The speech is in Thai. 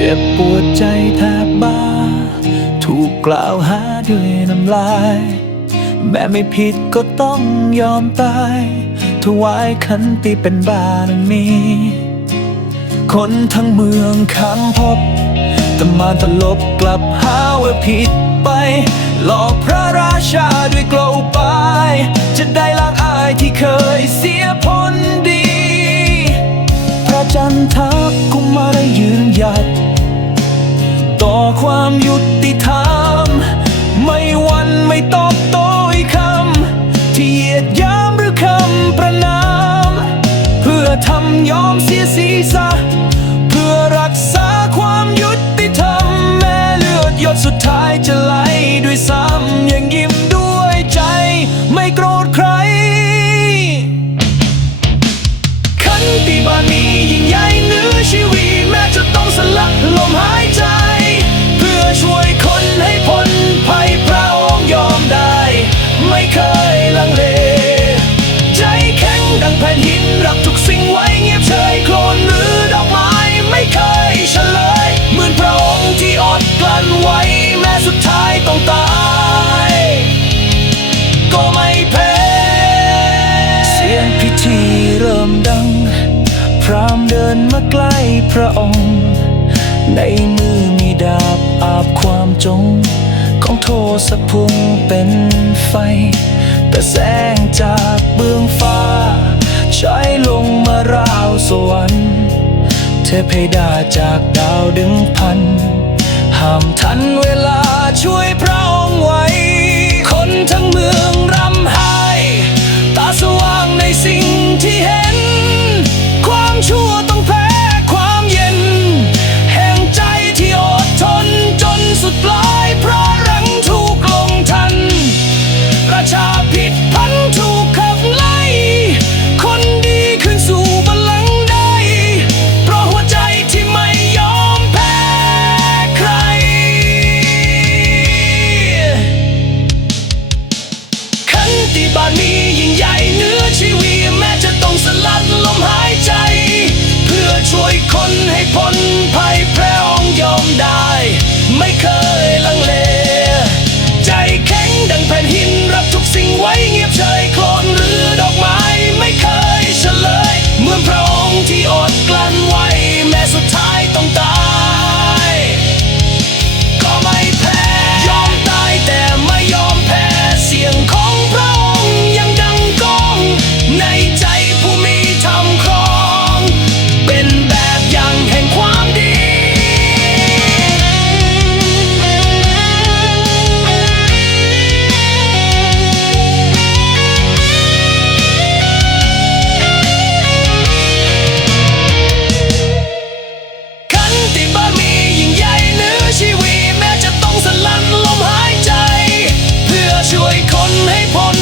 เจ็บปวดใจแทบบ้า ถูกกล่าวหาด้วยน้ำลาย แม้ไม่ผิดก็ต้องยอมตาย ถวายขันติเป็นบารมี คนทั้งเมืองค้างพบแต่มาตลบกลับหาว่าผิดไป หลอกพระราชาด้วยกลวปจะได้ล้างอายที่เคยเสีย ความยุติธรรม ไม่วันไม่ตอบโต้อีกคำที่เหยียดยามหรือคำประนาม เพื่อทำยอมเสียศีรษะเพื่อรักษาความยุติธรรม แม้เลือดหยดสุดท้ายจะไหลด้วยซ้ำยังยิ้มด้วยใจไม่โกรธใคร ขันติบารมียิ่งใหญ่ รามเดินมาใกล้พระองค์ ในมือมีดาบอาบความจง ของโทสะพุงเป็นไฟ แต่แสงจากเบื้องฟ้าฉายลงมาราวสวรรค์ เทพดาจากดาวดึงพัน ห้ามทันเวลาช่วยพระองค์ไว้ คนทั้งเมือง วยคนให้พ้น